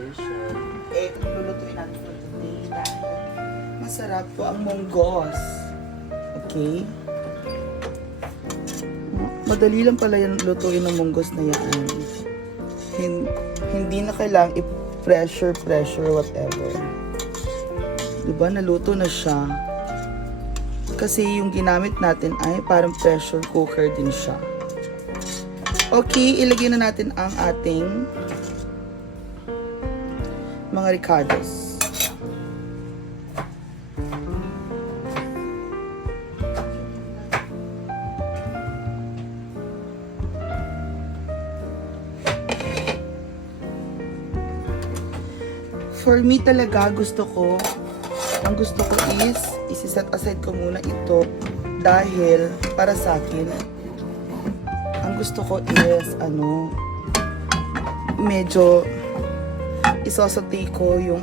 edition. Eh, lulutuin natin for today dahil masarap po ang monggos. Okay? Madali lang pala yan lutuin ng monggos na yan. Hindi na kailangang i-pressure, whatever. Diba? Naluto na siya. Kasi yung ginamit natin ay parang pressure cooker din siya. Okay, ilagay na natin ang ating mga ricados. For me talaga, ang gusto ko is, isi-set aside ko muna ito dahil para sa akin, ang gusto ko is, medyo isosote ko yung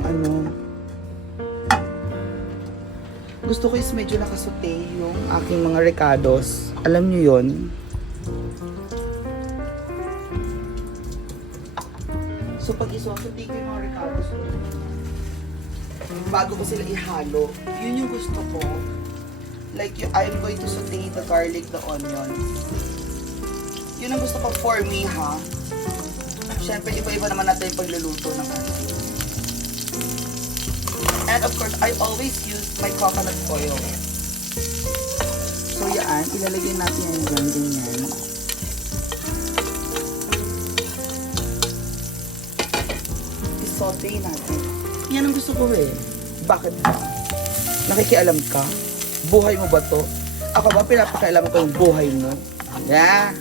gusto ko is medyo nakasote yung aking mga ricados. Alam nyo yun? So, pag isosote ko yung mga ricados, bago ko sila ihalo, yun yung gusto ko. Like, I'm going to saute the garlic, the onions. Yun ang gusto ko for me, ha? Siyempre, iba-iba naman natin yung pagluluto ng ano. And of course, I always use my coconut oil. So, yan. Ilalagay natin yan ganyan. I-saute natin. Yan ang gusto ko eh. Bakit ba? Nakikialam ka? Buhay mo ba to? Ako ba pinapakailaman ko yung buhay mo? Yeah.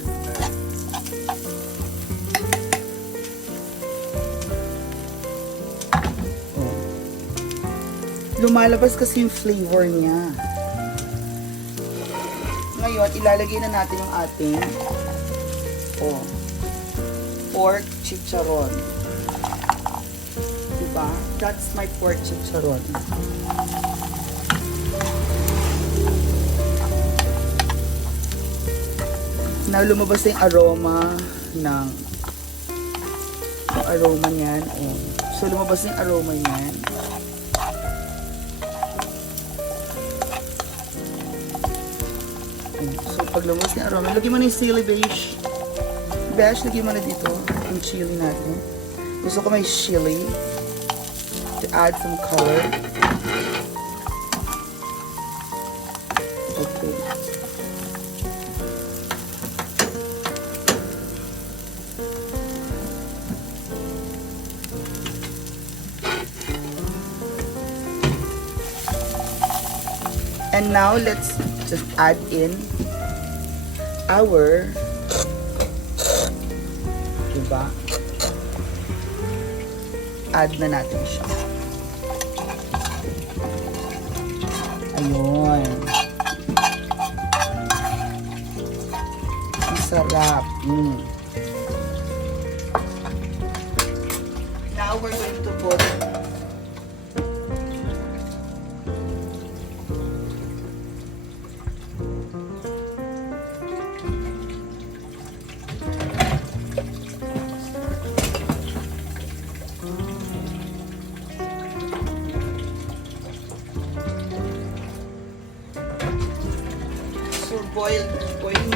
Oh. Lumalabas kasi yung flavor niya. Ngayon, ilalagay na natin yung ating pork chicharon. Diba? That's my pork chicharon. Now, lumabas na yung aroma ng aroma niyan. So, lumabas na yung aroma niyan. So, pag lumabas na yung aroma, lagyan mo na yung chili beige. Beige, lagyan mo na dito yung chili natin. Gusto ko may chili to add some color. Okay. And now, let's just add in our, diba? Add na natin siya. Ayun. Ang sarap. Now, we're going to put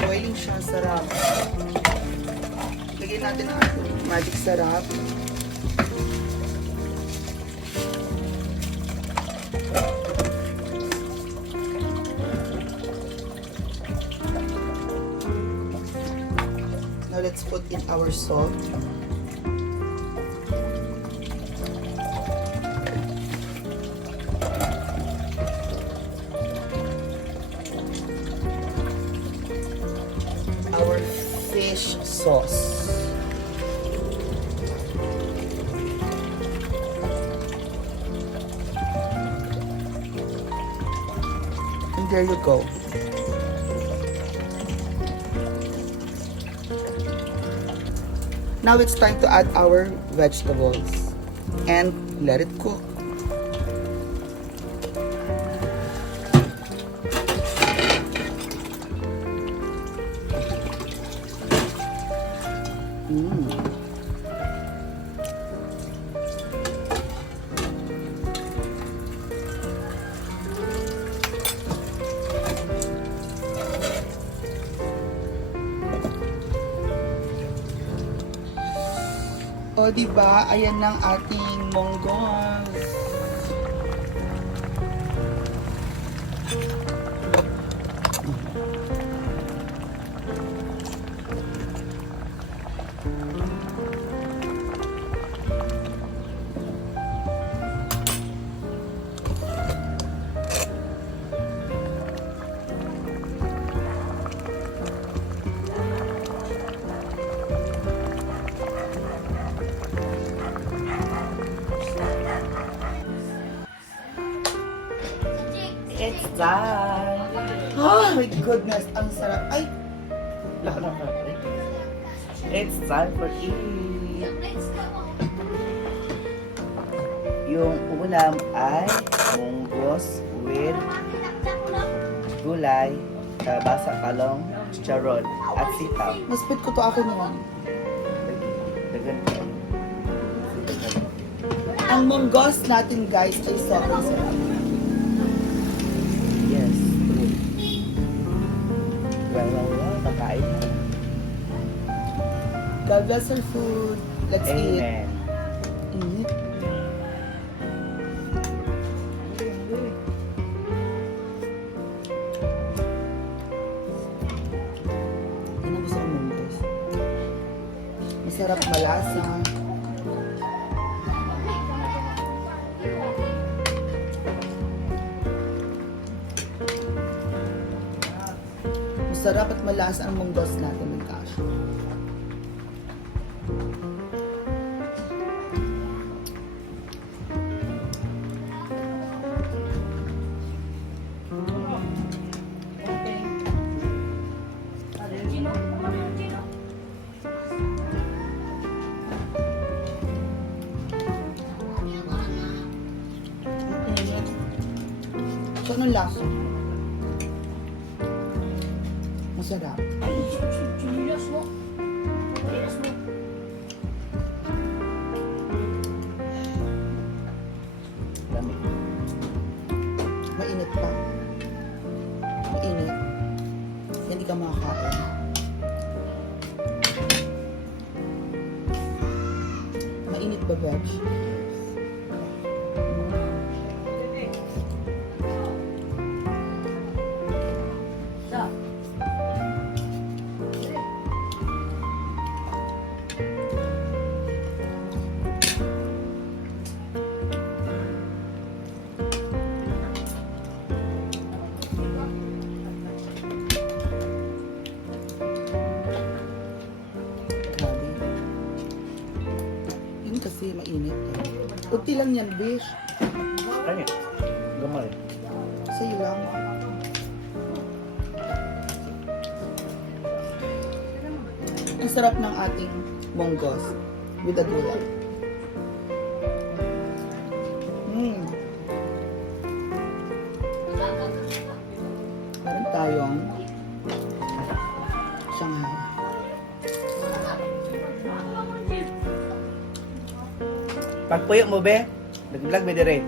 boiling siya, sarap. Lagyan natin ang ating magic sarap. Now let's put in our salt. Fish sauce. And there you go. Now it's time to add our vegetables and let it cook. O, diba? Ayan ng ating monggos. It's done. Oh my goodness, ang sarap. Ay, It's time for eat. Yung ulam ay munggos with gulay, kalabasa, talong, chicharon, at sitaw. mas fit ko to akin yan. Dagan ko. Ang monggos natin guys ay sobrang sarap. Yes. Well, nakain na. God bless our food. Let's eat. Amen. Init. Yan ang gusto ko monggos. Masarap, malasa. Masarap at malasa ang monggos natin ng cashew. So, anong lasa? Masarap. Lamig. Mainit pa. Mainit. Hindi ka makakain. Mainit ba, Veg? Grabe. Yun kasi mainit. Unti lang yan, Bish. Kanya. Gamay. Sa'yo lang. Ang sarap ng ating monggos with the gulay. Meron tayong Shanghai. Pagpuyo mo, be. Nag-vlog, be, dire.